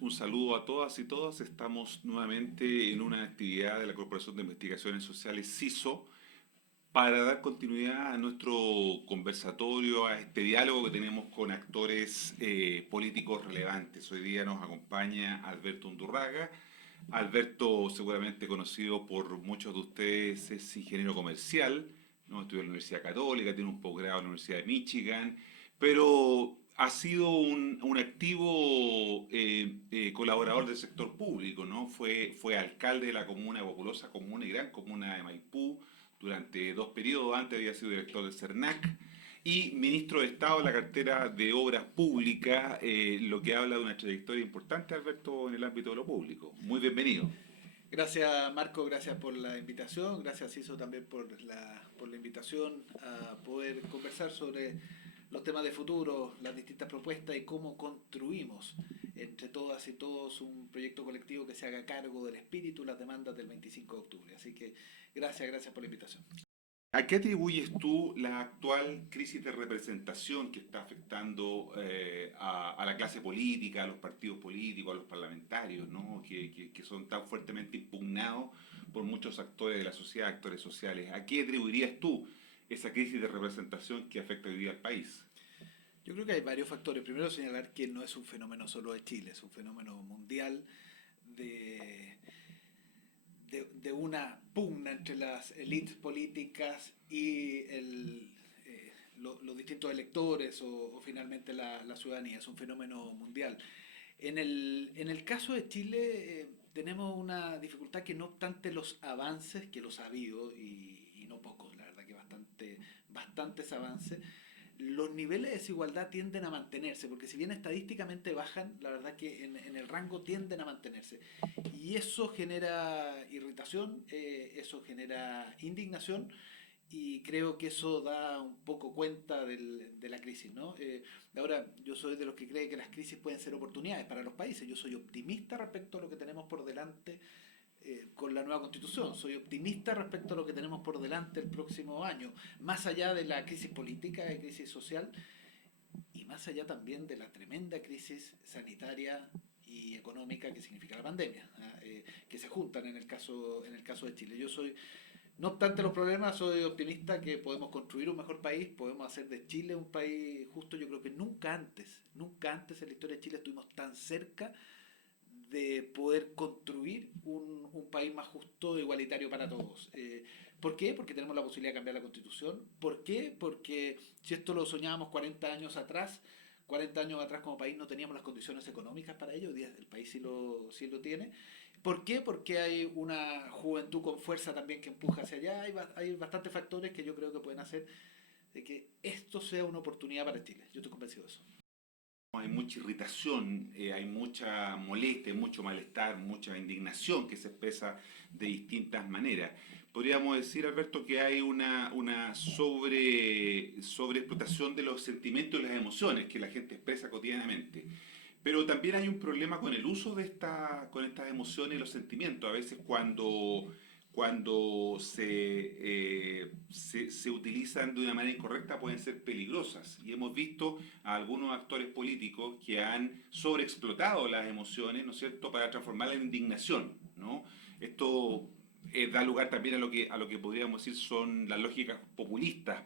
Un saludo a todas y todos. Estamos nuevamente en una actividad de la Corporación de Investigaciones Sociales CISO para dar continuidad a nuestro conversatorio, a este diálogo que tenemos con actores políticos relevantes. Hoy día nos acompaña Alberto Undurraga. Alberto, seguramente conocido por muchos de ustedes, es ingeniero comercial, ¿no? Estudió en la Universidad Católica, tiene un posgrado en la Universidad de Michigan, pero ha sido un activo colaborador del sector público, ¿no? Fue alcalde de la comuna, populosa comuna y gran comuna de Maipú durante 2 periodos. Antes había sido director del CERNAC y ministro de Estado en la cartera de Obras Públicas, lo que habla de una trayectoria importante, Alberto, en el ámbito de lo público. Muy bienvenido. Gracias Marco, gracias por la invitación, gracias Iso también por la invitación a poder conversar sobre los temas de futuro, las distintas propuestas y cómo construimos entre todas y todos un proyecto colectivo que se haga cargo del espíritu y las demandas del 25 de octubre. Así que gracias por la invitación. ¿A qué atribuyes tú la actual crisis de representación que está afectando a la clase política, a los partidos políticos, a los parlamentarios, ¿no? Que son tan fuertemente impugnados por muchos actores de la sociedad, actores sociales? ¿A qué atribuirías tú esa crisis de representación que afecta hoy día al país? Yo creo que hay varios factores. Primero señalar que no es un fenómeno solo de Chile, es un fenómeno mundial de de una pugna entre las élites políticas y los distintos electores o finalmente la ciudadanía. Es un fenómeno mundial. En el caso de Chile tenemos una dificultad que no obstante los avances, que los ha habido y no pocos, la verdad que bastantes avances, los niveles de desigualdad tienden a mantenerse, porque si bien estadísticamente bajan, la verdad que en el rango tienden a mantenerse. Y eso genera irritación, eso genera indignación, y creo que eso da un poco cuenta de la crisis, ¿no? Ahora, yo soy de los que cree que las crisis pueden ser oportunidades para los países. Yo soy optimista respecto a lo que tenemos por delante con la nueva constitución. Soy optimista respecto a lo que tenemos por delante el próximo año, más allá de la crisis política, de crisis social y más allá también de la tremenda crisis sanitaria y económica que significa la pandemia, que se juntan en el caso de Chile. Yo soy, no obstante los problemas, soy optimista que podemos construir un mejor país, podemos hacer de Chile un país justo. Yo creo que nunca antes en la historia de Chile estuvimos tan cerca de poder construir un país más justo e igualitario para todos. ¿Por qué? Porque tenemos la posibilidad de cambiar la constitución. ¿Por qué? Porque si esto lo soñábamos 40 años atrás como país no teníamos las condiciones económicas para ello, hoy día el país sí lo tiene. ¿Por qué? Porque hay una juventud con fuerza también que empuja hacia allá. Hay bastantes factores que yo creo que pueden hacer de que esto sea una oportunidad para Chile. Yo estoy convencido de eso. Hay mucha irritación, hay mucha molestia, mucho malestar, mucha indignación que se expresa de distintas maneras. Podríamos decir, Alberto, que hay una sobreexplotación de los sentimientos y las emociones que la gente expresa cotidianamente. Pero también hay un problema con el uso con estas emociones y los sentimientos. A veces cuando se utilizan de una manera incorrecta pueden ser peligrosas. Y hemos visto a algunos actores políticos que han sobreexplotado las emociones, ¿no es cierto?, para transformarla en indignación, ¿no? Esto da lugar también a lo que podríamos decir son las lógicas populistas,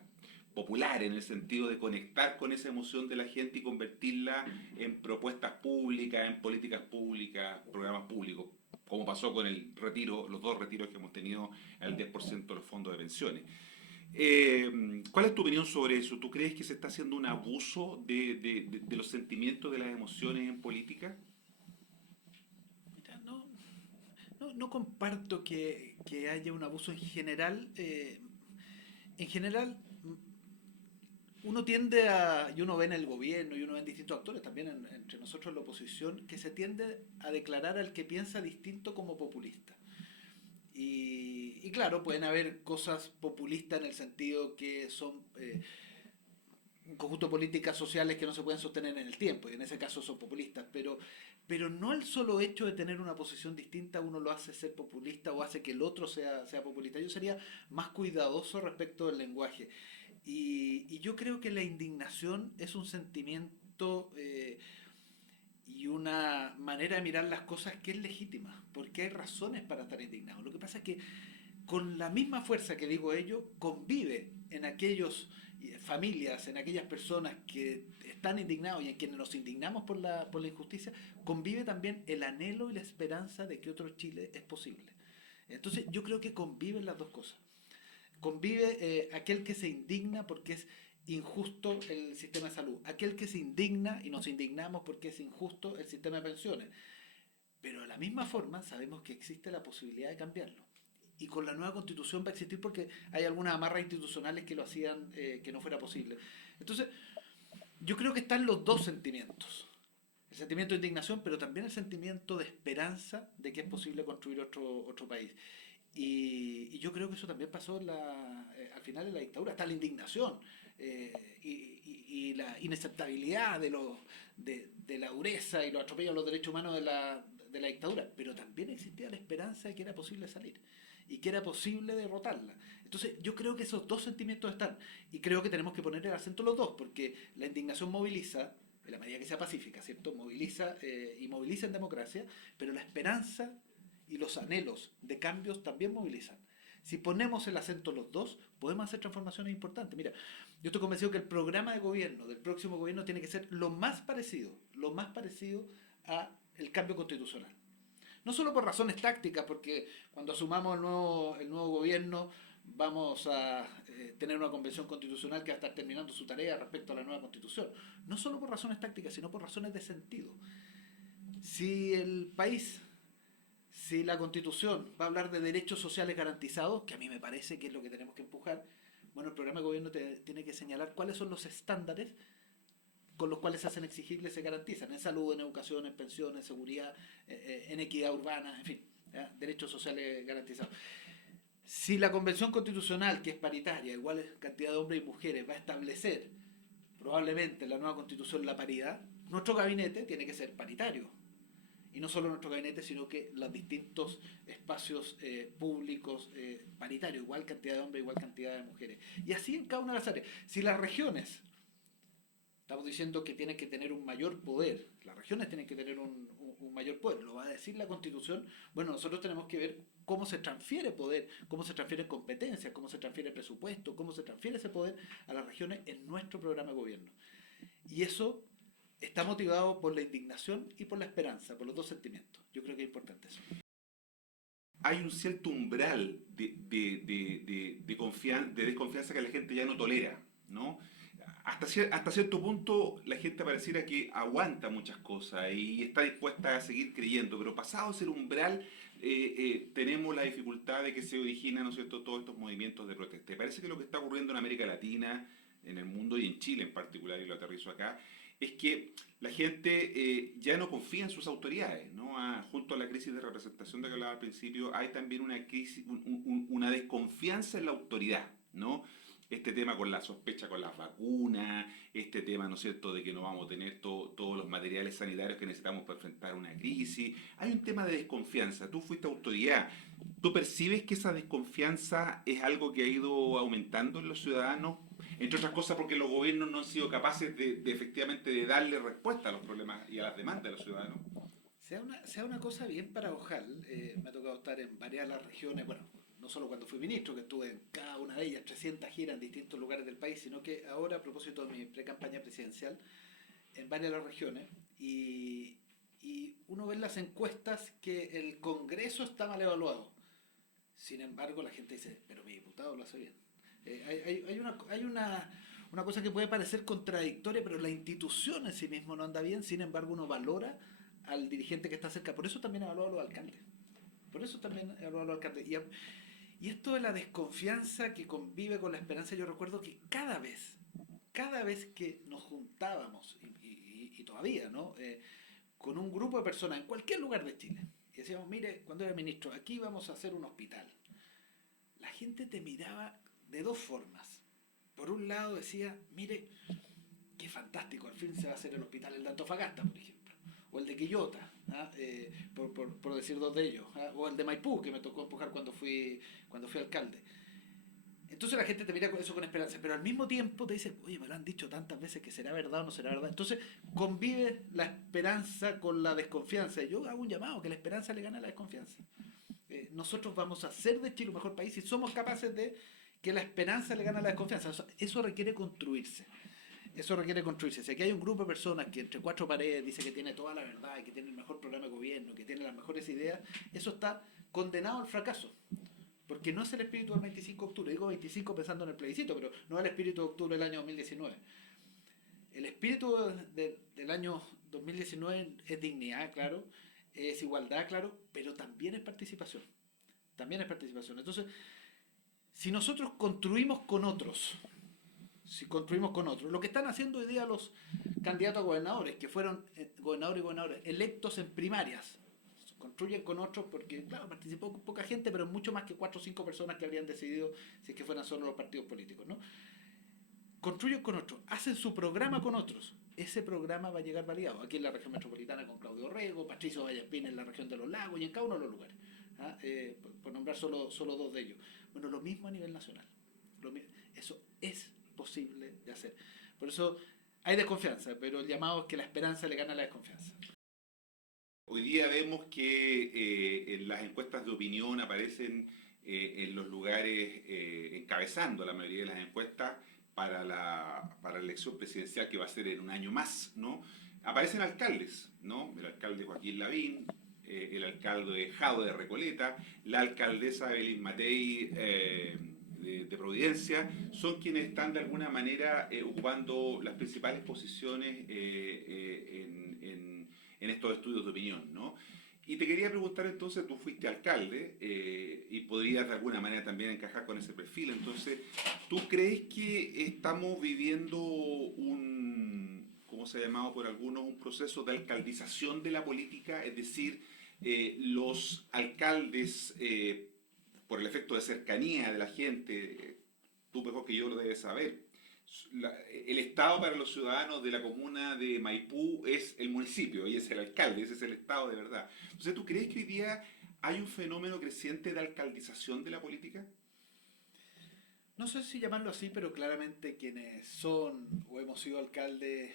popular en el sentido de conectar con esa emoción de la gente y convertirla en propuestas públicas, en políticas públicas, programas públicos, como pasó con los 2 retiros que hemos tenido al 10% de los fondos de pensiones. ¿Cuál es tu opinión sobre eso? ¿Tú crees que se está haciendo un abuso de los sentimientos, de las emociones en política? Mira, no comparto que haya un abuso en general. En general, uno tiende y uno ve en el gobierno y uno ve en distintos actores, también entre nosotros en la oposición, que se tiende a declarar al que piensa distinto como populista. Y claro, pueden haber cosas populistas en el sentido que son un conjunto de políticas sociales que no se pueden sostener en el tiempo, y en ese caso son populistas, pero no el solo hecho de tener una posición distinta uno lo hace ser populista o hace que el otro sea populista. Yo sería más cuidadoso respecto del lenguaje. Y yo creo que la indignación es un sentimiento y una manera de mirar las cosas que es legítima, porque hay razones para estar indignados. Lo que pasa es que con la misma fuerza que digo ello, convive en aquellos familias, en aquellas personas que están indignados y en quienes nos indignamos por la injusticia, convive también el anhelo y la esperanza de que otro Chile es posible. Entonces yo creo que conviven las dos cosas. Convive aquel que se indigna porque es injusto el sistema de salud, aquel que se indigna y nos indignamos porque es injusto el sistema de pensiones, pero de la misma forma sabemos que existe la posibilidad de cambiarlo. Y con la nueva constitución va a existir porque hay algunas amarras institucionales que lo hacían que no fuera posible. Entonces, yo creo que están los dos sentimientos. El sentimiento de indignación, pero también el sentimiento de esperanza de que es posible construir otro país. Y yo creo que eso también pasó al final de la dictadura. Está la indignación y la inaceptabilidad de la dureza y los atropellos a los derechos humanos de la dictadura. Pero también existía la esperanza de que era posible salir y que era posible derrotarla. Entonces yo creo que esos dos sentimientos están y creo que tenemos que poner el acento en los dos, porque la indignación moviliza, en la medida que sea pacífica, ¿cierto? Moviliza y moviliza en democracia, pero la esperanza y los anhelos de cambios también movilizan. Si ponemos el acento en los dos, podemos hacer transformaciones importantes. Mira, yo estoy convencido que el programa de gobierno del próximo gobierno tiene que ser lo más parecido a el cambio constitucional. No solo por razones tácticas, porque cuando asumamos el nuevo gobierno vamos a tener una convención constitucional que va a estar terminando su tarea respecto a la nueva constitución. No solo por razones tácticas, sino por razones de sentido. Si el país, si la constitución va a hablar de derechos sociales garantizados, que a mí me parece que es lo que tenemos que empujar, bueno, el programa de gobierno tiene que señalar cuáles son los estándares con los cuales se hacen exigibles, se garantizan en salud, en educación, en pensiones, en seguridad, en equidad urbana, en fin, ¿ya? Derechos sociales garantizados. Si la Convención Constitucional, que es paritaria, igual cantidad de hombres y mujeres, va a establecer probablemente en la nueva Constitución la paridad, nuestro gabinete tiene que ser paritario. Y no solo nuestro gabinete, sino que los distintos espacios públicos paritarios, igual cantidad de hombres, igual cantidad de mujeres. Y así en cada una de las áreas. Si las regiones, estamos diciendo que tienen que tener un mayor poder, las regiones tienen que tener un mayor poder, lo va a decir la Constitución, bueno, nosotros tenemos que ver cómo se transfiere poder, cómo se transfieren competencias, cómo se transfiere presupuesto, cómo se transfiere ese poder a las regiones en nuestro programa de gobierno. Y eso está motivado por la indignación y por la esperanza, por los dos sentimientos. Yo creo que es importante eso. Hay un cierto umbral de desconfianza que la gente ya no tolera, ¿no? Hasta cierto punto la gente pareciera que aguanta muchas cosas y está dispuesta a seguir creyendo, pero pasado ese umbral tenemos la dificultad de que se originan, ¿no es cierto?, todos estos movimientos de protesta. Y parece que lo que está ocurriendo en América Latina, en el mundo y en Chile en particular, y lo aterrizo acá, es que la gente ya no confía en sus autoridades, ¿no? Junto a la crisis de representación de que hablaba al principio, hay también una crisis, una desconfianza en la autoridad, ¿no? Este tema con la sospecha con las vacunas, este tema, ¿no es cierto?, de que no vamos a tener todos los materiales sanitarios que necesitamos para enfrentar una crisis. Hay un tema de desconfianza. Tú fuiste autoridad. ¿Tú percibes que esa desconfianza es algo que ha ido aumentando en los ciudadanos? Entre otras cosas porque los gobiernos no han sido capaces de efectivamente de darle respuesta a los problemas y a las demandas de los ciudadanos. Sea una cosa bien paradojal, me ha tocado estar en varias de las regiones, bueno, no solo cuando fui ministro, que estuve en cada una de ellas, 300 giras en distintos lugares del país, sino que ahora, a propósito de mi pre-campaña presidencial, en varias de las regiones, y uno ve en las encuestas que el Congreso está mal evaluado. Sin embargo, la gente dice, pero mi diputado lo hace bien. Hay una cosa que puede parecer contradictoria, pero la institución en sí mismo no anda bien, sin embargo uno valora al dirigente que está cerca. Por eso también evalúa a los alcaldes. Por eso también evalúa a los alcaldes. Y esto de la desconfianza que convive con la esperanza, yo recuerdo que cada vez que nos juntábamos, y todavía, ¿no? Con un grupo de personas en cualquier lugar de Chile, y decíamos, mire, cuando era ministro, aquí vamos a hacer un hospital. La gente te miraba de dos formas. Por un lado decía, mire, qué fantástico, al fin se va a hacer el hospital el de Antofagasta, por ejemplo, o el de Quillota, por decir dos de ellos, o el de Maipú, que me tocó empujar cuando fui alcalde. Entonces la gente te mira con eso con esperanza, pero al mismo tiempo te dice, oye, me lo han dicho tantas veces que será verdad o no será verdad. Entonces convive la esperanza con la desconfianza. Y yo hago un llamado, que la esperanza le gana a la desconfianza. Nosotros vamos a hacer de Chile un mejor país si somos capaces de que la esperanza le gana a la desconfianza. Eso requiere construirse. Eso requiere construirse. Si aquí hay un grupo de personas que entre cuatro paredes dice que tiene toda la verdad y que tiene el mejor programa de gobierno, que tiene las mejores ideas, eso está condenado al fracaso. Porque no es el espíritu del 25 de octubre. Digo 25 pensando en el plebiscito, pero no es el espíritu de octubre del año 2019. El espíritu del año 2019 es dignidad, claro, es igualdad, claro, pero también es participación. También es participación. Entonces, si nosotros construimos con otros, si construimos con otros, lo que están haciendo hoy día los candidatos a gobernadores, que fueron gobernadores y gobernadores electos en primarias, construyen con otros porque, claro, participó poca gente, pero mucho más que 4 o 5 personas que habrían decidido si es que fueran solo los partidos políticos, ¿no? Construyen con otros, hacen su programa con otros. Ese programa va a llegar validado. Aquí en la región metropolitana con Claudio Rego, Patricio Vallaspín en la región de los lagos y en cada uno de los lugares. ¿Ah? Por nombrar solo dos de ellos. Bueno, lo mismo a nivel nacional. Eso es posible de hacer. Por eso hay desconfianza, pero el llamado es que la esperanza le gana a la desconfianza. Hoy día vemos que en las encuestas de opinión aparecen en los lugares encabezando la mayoría de las encuestas para la elección presidencial que va a ser en un año más, ¿no? Aparecen alcaldes, ¿no? El alcalde Joaquín Lavín, el alcalde de Jado de Recoleta, la alcaldesa Evelyn Matei de Providencia, son quienes están de alguna manera ocupando las principales posiciones en estos estudios de opinión, ¿no? Y te quería preguntar entonces, tú fuiste alcalde y podrías de alguna manera también encajar con ese perfil, entonces, ¿tú crees que estamos viviendo ¿cómo se ha llamado por algunos, un proceso de alcaldización de la política? Es decir, los alcaldes, por el efecto de cercanía de la gente, tú mejor que yo lo debes saber, el Estado para los ciudadanos de la comuna de Maipú es el municipio y es el alcalde, ese es el Estado de verdad. Entonces, ¿tú crees que hoy día hay un fenómeno creciente de alcaldización de la política? No sé si llamarlo así, pero claramente quienes son o hemos sido alcaldes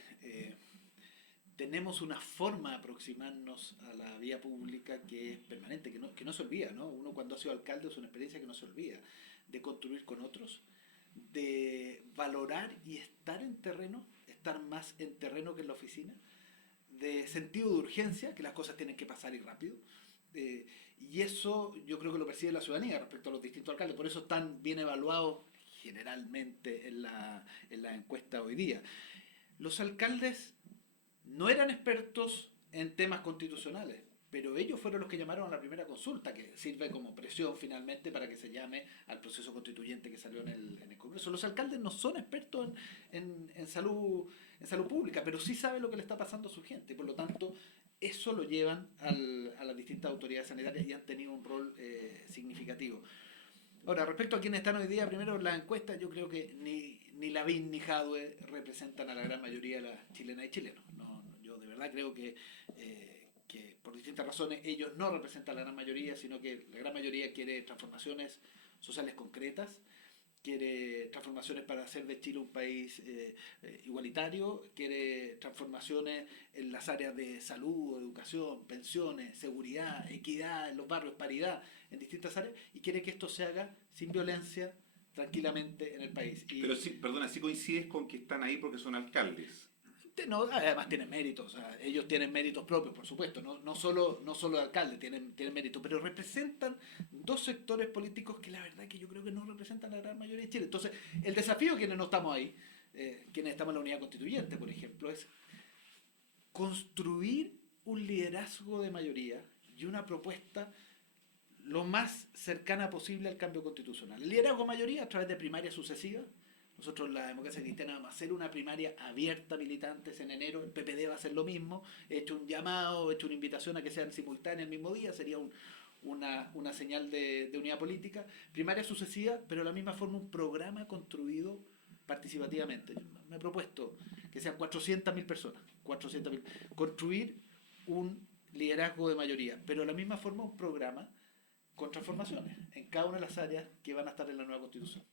tenemos una forma de aproximarnos a la vía pública que es permanente, que no se olvida, ¿no? Uno cuando ha sido alcalde es una experiencia que no se olvida, de construir con otros, de valorar y estar en terreno, estar más en terreno que en la oficina, de sentido de urgencia, que las cosas tienen que pasar y rápido. Y eso yo creo que lo percibe la ciudadanía respecto a los distintos alcaldes, por eso están bien evaluados generalmente en la encuesta hoy día. Los alcaldes no eran expertos en temas constitucionales, pero ellos fueron los que llamaron a la primera consulta, que sirve como presión finalmente para que se llame al proceso constituyente que salió en el Congreso. Los alcaldes no son expertos en salud pública, pero sí saben lo que le está pasando a su gente, y por lo tanto eso lo llevan a las distintas autoridades sanitarias y han tenido un rol significativo. Ahora, respecto a quienes están hoy día, primero en las encuestas, yo creo que ni Lavín ni Jadwe representan a la gran mayoría de las chilenas y chilenos. Yo de verdad creo que por distintas razones ellos no representan a la gran mayoría, sino que la gran mayoría quiere transformaciones sociales concretas, quiere transformaciones para hacer de Chile un país igualitario, quiere transformaciones en las áreas de salud, educación, pensiones, seguridad, equidad en los barrios, paridad en distintas áreas, y quiere que esto se haga sin violencia, tranquilamente en el país. Pero sí, perdona, sí coincides con que están ahí porque son alcaldes. No, además tienen méritos, o sea, ellos tienen méritos propios, por supuesto, no solo de alcalde, tienen méritos, pero representan dos sectores políticos que la verdad que yo creo que no representan la gran mayoría de Chile. Entonces, el desafío quienes no estamos ahí, quienes estamos en la unidad constituyente, por ejemplo, es construir un liderazgo de mayoría y una propuesta lo más cercana posible al cambio constitucional. El liderazgo de mayoría a través de primarias sucesivas. Nosotros, la democracia cristiana, vamos a hacer una primaria abierta a militantes en enero. El PPD va a hacer lo mismo. He hecho un llamado, he hecho una invitación a que sean simultáneas el mismo día. Sería una señal de unidad política. Primaria sucesiva, pero de la misma forma un programa construido participativamente. Yo me he propuesto que sean 400.000 personas. 400.000. Construir un liderazgo de mayoría, pero de la misma forma un programa con transformaciones en cada una de las áreas que van a estar en la nueva Constitución.